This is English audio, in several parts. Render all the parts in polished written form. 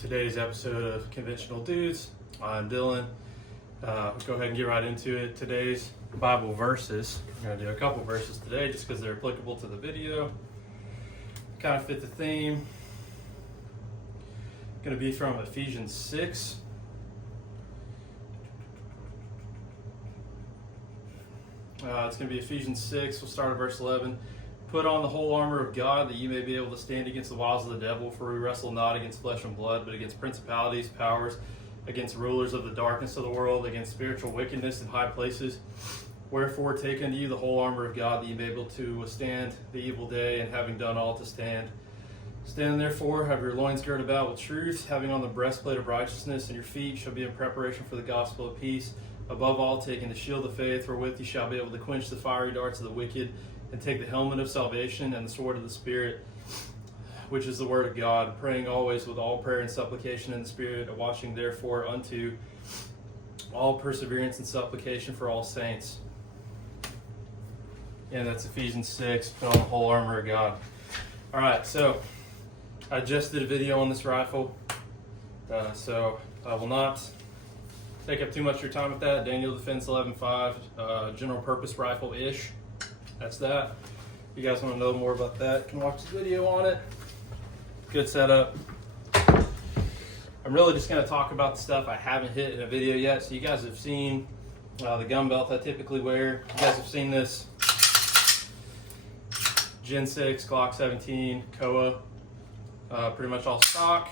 today's episode of Conventional Dudes. I'm Dylan. Go ahead and get right into it. Today's Bible verses. I'm going to do a couple verses today just because they're applicable to the video. Kind of fit the theme. Going to be from Ephesians 6. It's going to be Ephesians 6. We'll start at verse 11. Put on the whole armor of God, that you may be able to stand against the wiles of the devil, for we wrestle not against flesh and blood, but against principalities, powers, against rulers of the darkness of the world, against spiritual wickedness in high places. Wherefore take unto you the whole armor of God, that you may be able to withstand the evil day, and having done all to stand. Stand therefore, have your loins girded about with truth, having on the breastplate of righteousness, and your feet shall be in preparation for the gospel of peace. Above all, taking the shield of faith, wherewith you shall be able to quench the fiery darts of the wicked, and take the helmet of salvation and the sword of the Spirit, which is the word of God, praying always with all prayer and supplication in the Spirit, watching therefore unto all perseverance and supplication for all saints. And that's Ephesians 6, put on the whole armor of God. All right, so I just did a video on this rifle, so I will not take up too much of your time with that. Daniel Defense 11.5, general purpose rifle-ish. That's that. If you guys want to know more about that, you can watch the video on it. Good setup. I'm really just going to talk about the stuff I haven't hit in a video yet. So you guys have seen the gun belt I typically wear. You guys have seen this Gen 6 Glock 17 Koa. Pretty much all stock.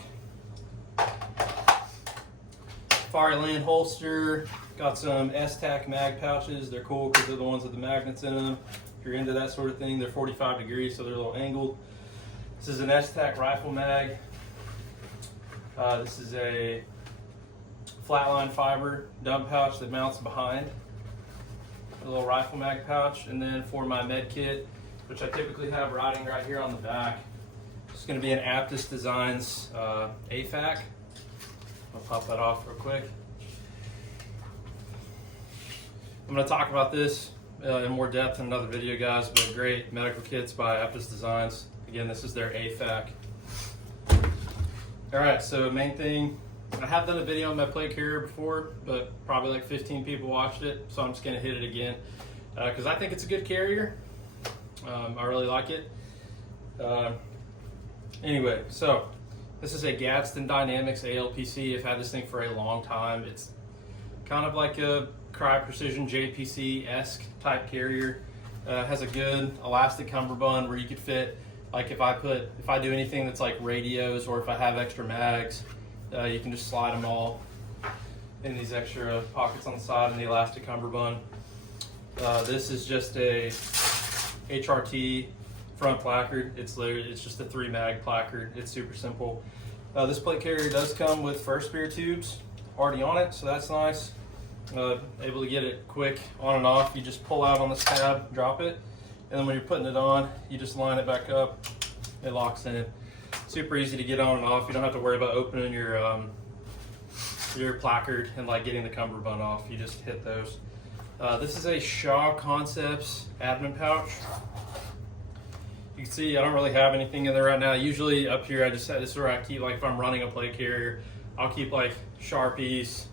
Fireland holster. Got some S-Tac mag pouches. They're cool because they're the ones with the magnets in them. If you're into that sort of thing, they're 45 degrees, so they're a little angled. This is an S-Tac rifle mag. This is a flatline fiber dump pouch that mounts behind a little rifle mag pouch. And then for my med kit, which I typically have riding right here on the back, it's going to be an Aptus Designs AFAC. I'll pop that off real quick. I'm going to talk about this in more depth in another video, guys, but great medical kits by Aptus Designs. Again, this is their AFAC. All right, so main thing, I have done a video on my plate carrier before, but probably like 15 people watched it, so I'm just going to hit it again because I think it's a good carrier. I really like it. Anyway, so this is a Gadsden Dynamics ALPC. I've had this thing for a long time. It's kind of like a Cry Precision JPC-esque type carrier. Has a good elastic cummerbund where you could fit, like if I do anything that's like radios or if I have extra mags, you can just slide them all in these extra pockets on the side in the elastic cummerbund. This is just a HRT front placard. It's just a 3 mag placard. It's super simple. This plate carrier does come with first spear tubes already on it, so that's nice. Able to get it quick on and off. You just pull out on this tab, drop it, and then when you're putting it on, you just line it back up. It locks in. Super easy to get on and off. You don't have to worry about opening your placard and like getting the cummerbund off. You just hit those. This is a Shaw Concepts admin pouch. You can see I don't really have anything in there right now. Usually up here, this is where I keep, like if I'm running a plate carrier, I'll keep like Sharpies,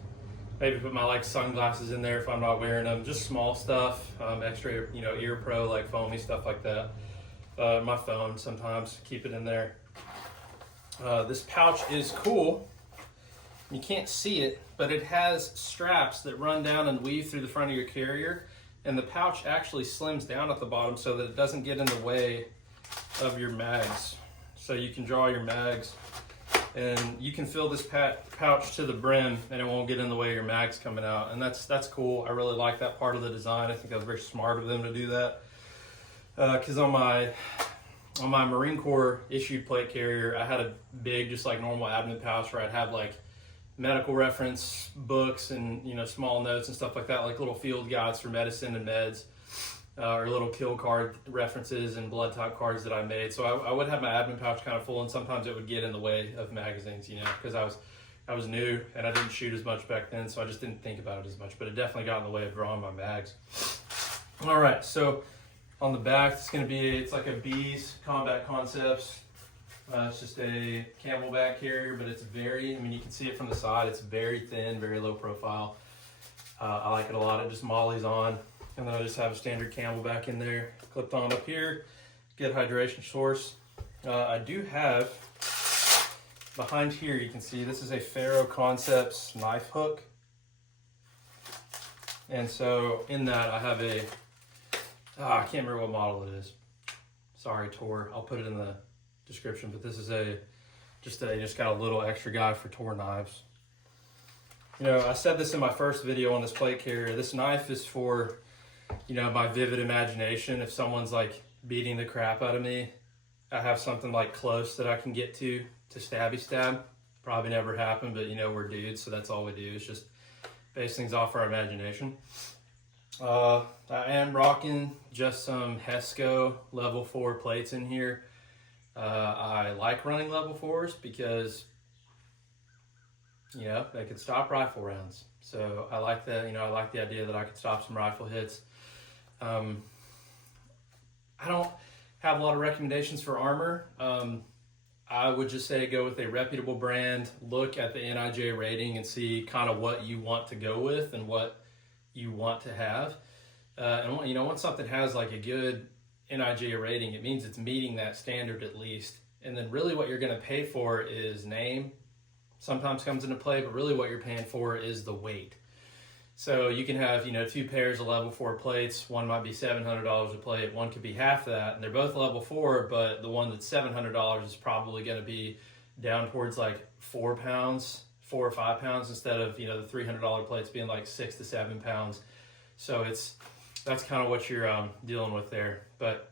maybe put my like sunglasses in there if I'm not wearing them. Just small stuff, extra, ear pro, like foamy stuff like that. My phone sometimes, keep it in there. This pouch is cool. You can't see it, but it has straps that run down and weave through the front of your carrier. And the pouch actually slims down at the bottom so that it doesn't get in the way of your mags. So you can draw your mags and you can fill this pouch to the brim and it won't get in the way of your mags coming out. And that's cool. I really like that part of the design. I think that was very smart of them to do that. Because on my Marine Corps issued plate carrier, I had a big, just like normal admin pouch where I'd have like medical reference books and small notes and stuff like that, like little field guides for medicine and meds, or little kill card references and blood type cards that I made. So I would have my admin pouch kind of full, and sometimes it would get in the way of magazines, because I was new and I didn't shoot as much back then, so I just didn't think about it as much. But it definitely got in the way of drawing my mags. All right, so on the back, it's like a Bees Combat Concepts It's just a camelback carrier, but it's very, I mean, you can see it from the side. It's very thin, very low profile. I like it a lot. It just mollies on. And then I just have a standard camelback in there, clipped on up here. Good hydration source. I do have, behind here, you can see this is a Faro Concepts knife hook. And so in that I have a, I can't remember what model it is. Sorry, Tor. I'll put it in the description, but this is just got a little extra guide for Tor knives. You know, I said this in my first video on this plate carrier. This knife is for, you know, my vivid imagination. If someone's like beating the crap out of me, I have something like close that I can get to stabby stab. Probably never happened, but you know, we're dudes, so that's all we do is just base things off our imagination. I am rocking just some Hesco level 4 plates in here. I like running level 4s because, you know, they could stop rifle rounds. So I like that, you know, I like the idea that I could stop some rifle hits. I don't have a lot of recommendations for armor. I would just say go with a reputable brand, look at the NIJ rating and see kind of what you want to go with and what you want to have. And you know, once something has like a good NIJ rating, it means it's meeting that standard at least. And then really what you're going to pay for is name. Sometimes comes into play, but really what you're paying for is the weight. So you can have, you know, 2 pairs of level 4 plates. One might be $700 a plate. One could be half that, and they're both level 4, but the one that's $700 is probably going to be down towards like 4 pounds, 4 or 5 pounds, instead of, you know, the $300 plates being like 6 to 7 pounds. So that's kind of what you're dealing with there. But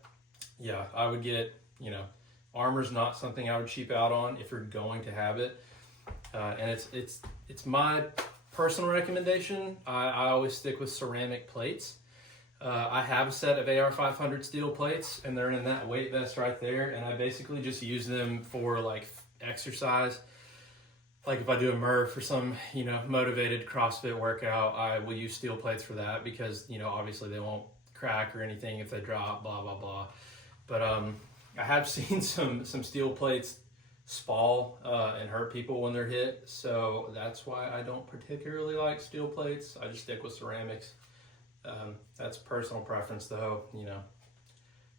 yeah, I would get, you know, armor's not something I would cheap out on if you're going to have it. And it's my personal recommendation. I always stick with ceramic plates. I have a set of AR500 steel plates, and they're in that weight vest right there, and I basically just use them for like exercise. Like if I do a Murph or some, you know, motivated CrossFit workout, I will use steel plates for that because, you know, obviously they won't crack or anything if they drop, blah, blah, blah. But I have seen some steel plates spall and hurt people when they're hit, so that's why I don't particularly like steel plates. I just stick with ceramics. That's personal preference though, you know,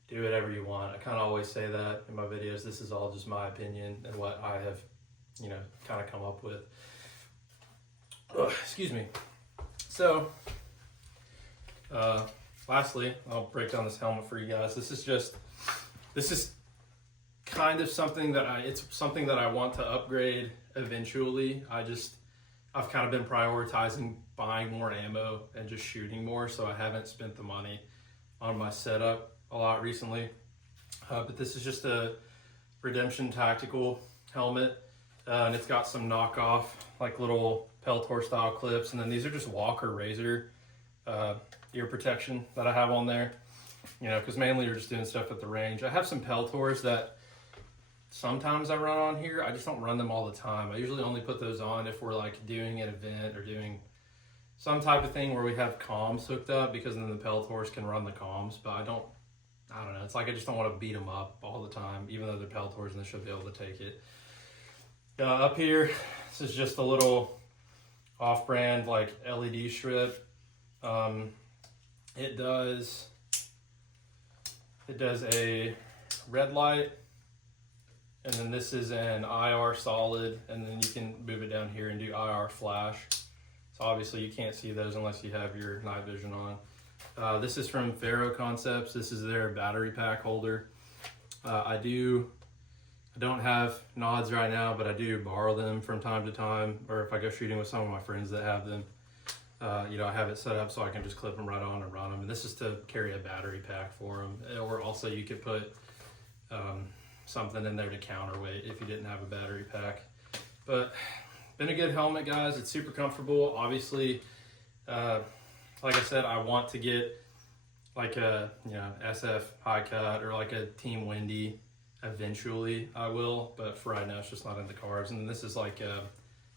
do whatever you want. I kind of always say that in my videos. This is all just my opinion and what I have, you know, kind of come up with. Excuse me. So lastly, I'll break down this helmet for you guys. This is kind of something that it's something that I want to upgrade eventually. I've kind of been prioritizing buying more ammo and just shooting more, so I haven't spent the money on my setup a lot recently. But this is just a Redemption Tactical helmet, and it's got some knockoff like little Peltor style clips, and then these are just Walker Razor ear protection that I have on there, you know, because mainly you're just doing stuff at the range. I have some Peltors that sometimes I run on here. I just don't run them all the time. I usually only put those on if we're like doing an event or doing some type of thing where we have comms hooked up, because then the Peltors can run the comms. But I don't know. It's like I just don't want to beat them up all the time, even though they're Peltors and they should be able to take it. Up here, this is just a little off-brand like LED strip. It does a red light, and then this is an IR solid, and then you can move it down here and do IR flash. So obviously you can't see those unless you have your night vision on. This is from Faro Concepts. This is their battery pack holder. I don't have nods right now, but I do borrow them from time to time, or if I go shooting with some of my friends that have them. You know, I have it set up so I can just clip them right on and run them. And this is to carry a battery pack for them. Or also you could put something in there to counterweight if you didn't have a battery pack. But been a good helmet, guys. It's super comfortable. Obviously, like I said, I want to get like a, you know, SF high cut or like a Team Windy. Eventually I will, but for right now it's just not in the cards. And this is like a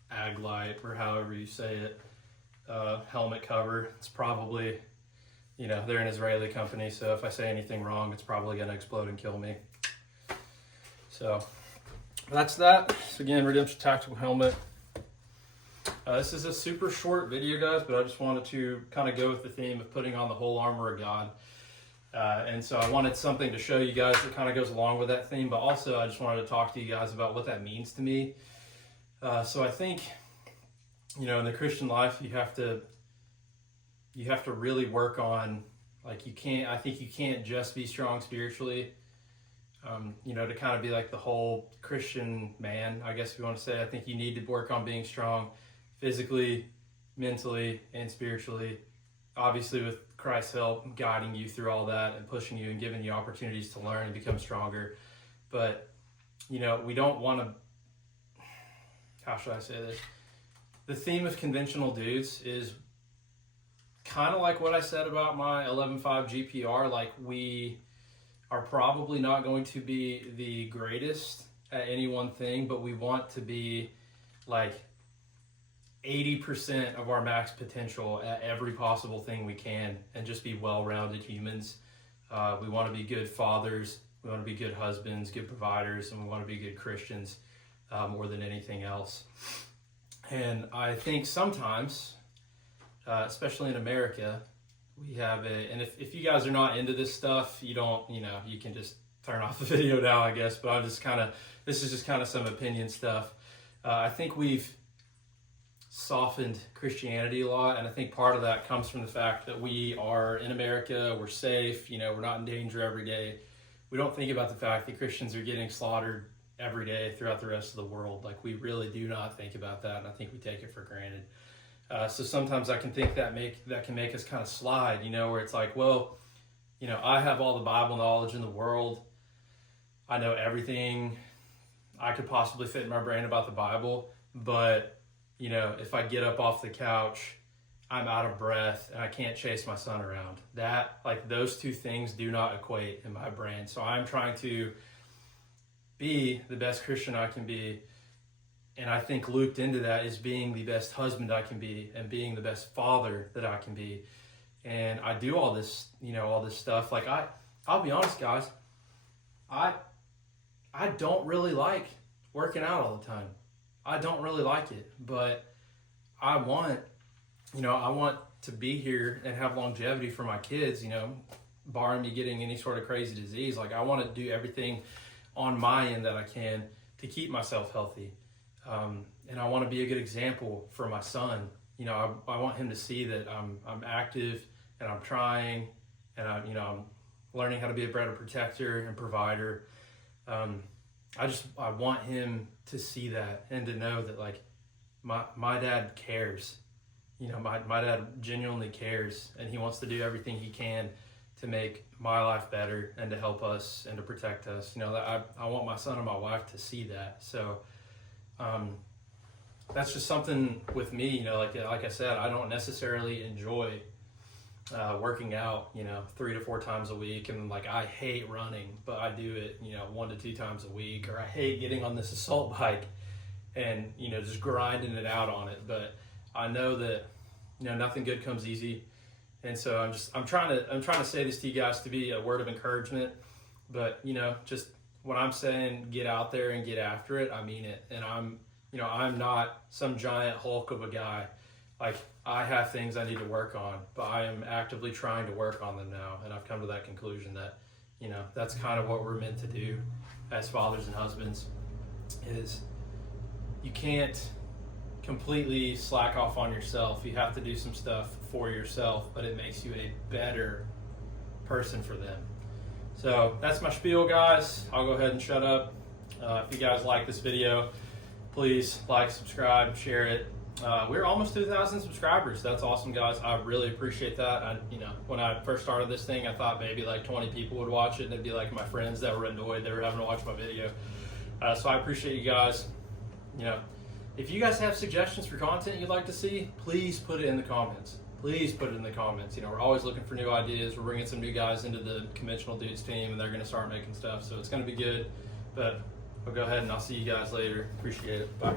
ag light, or however you say it, helmet cover. It's probably, you know, they're an Israeli company, so if I say anything wrong, it's probably going to explode and kill me. So that's that. So again, Redemption Tactical Helmet. This is a super short video, guys, but I just wanted to kind of go with the theme of putting on the whole armor of God. And so I wanted something to show you guys that kind of goes along with that theme, but also I just wanted to talk to you guys about what that means to me. So I think, you know, in the Christian life, you have to really work on, like, I think you can't just be strong spiritually, you know, to kind of be like the whole Christian man, I guess if you want to say. I think you need to work on being strong physically, mentally, and spiritually, obviously with Christ's help guiding you through all that and pushing you and giving you opportunities to learn and become stronger. But, you know, we don't want to, how should I say this? The theme of conventional dudes is kind of like what I said about my 11.5 GPR. Like, we are probably not going to be the greatest at any one thing, but we want to be like 80% of our max potential at every possible thing we can and just be well-rounded humans. We want to be good fathers, we want to be good husbands, good providers, and we want to be good Christians more than anything else. And I think sometimes, especially in America, we have and if you guys are not into this stuff, you can just turn off the video now, I guess, but this is just kind of some opinion stuff. I think we've softened Christianity a lot, and I think part of that comes from the fact that we are in America, we're safe, you know, we're not in danger every day. We don't think about the fact that Christians are getting slaughtered every day throughout the rest of the world. Like, we really do not think about that, and I think we take it for granted. So sometimes I can think that can make us kind of slide, you know, where it's like, well, you know, I have all the Bible knowledge in the world. I know everything I could possibly fit in my brain about the Bible, but, you know, if I get up off the couch, I'm out of breath and I can't chase my son around. That, like, those two things do not equate in my brain. So I'm trying to be the best Christian I can be. And I think looped into that is being the best husband I can be and being the best father that I can be. And I do all this, you know, all this stuff. Like, I'll be honest, guys, I don't really like working out all the time. I don't really like it, but I want to be here and have longevity for my kids, you know, barring me getting any sort of crazy disease. Like, I want to do everything on my end that I can to keep myself healthy. And I want to be a good example for my son. You know, I want him to see that I'm active and I'm trying, and I'm learning how to be a better protector and provider. I want him to see that and to know that, like, my dad cares. You know, my dad genuinely cares, and he wants to do everything he can to make my life better and to help us and to protect us. You know, I want my son and my wife to see that. So that's just something with me, you know, like I said, I don't necessarily enjoy working out, you know, 3 to 4 times a week. And, like, I hate running, but I do it, you know, 1 to 2 times a week. Or I hate getting on this assault bike and, you know, just grinding it out on it. But I know that, you know, nothing good comes easy. And so I'm trying to say this to you guys to be a word of encouragement. But, you know, just when I'm saying get out there and get after it, I mean it. And I'm not some giant Hulk of a guy. Like, I have things I need to work on, but I am actively trying to work on them now. And I've come to that conclusion that, you know, that's kind of what we're meant to do as fathers and husbands, is you can't completely slack off on yourself. You have to do some stuff for yourself, but it makes you a better person for them. So that's my spiel, guys. I'll go ahead and shut up. If you guys like this video, please like, subscribe, share it. We're almost 2,000 subscribers. That's awesome, guys. I really appreciate that. When I first started this thing, I thought maybe like 20 people would watch it, and it'd be like my friends that were annoyed they were having to watch my video. So I appreciate you guys. You know, if you guys have suggestions for content you'd like to see, please put it in the comments. Please put it in the comments. You know, we're always looking for new ideas. We're bringing some new guys into the Conventional Dudes team, and they're going to start making stuff. So it's going to be good. But I'll go ahead and I'll see you guys later. Appreciate it. Bye.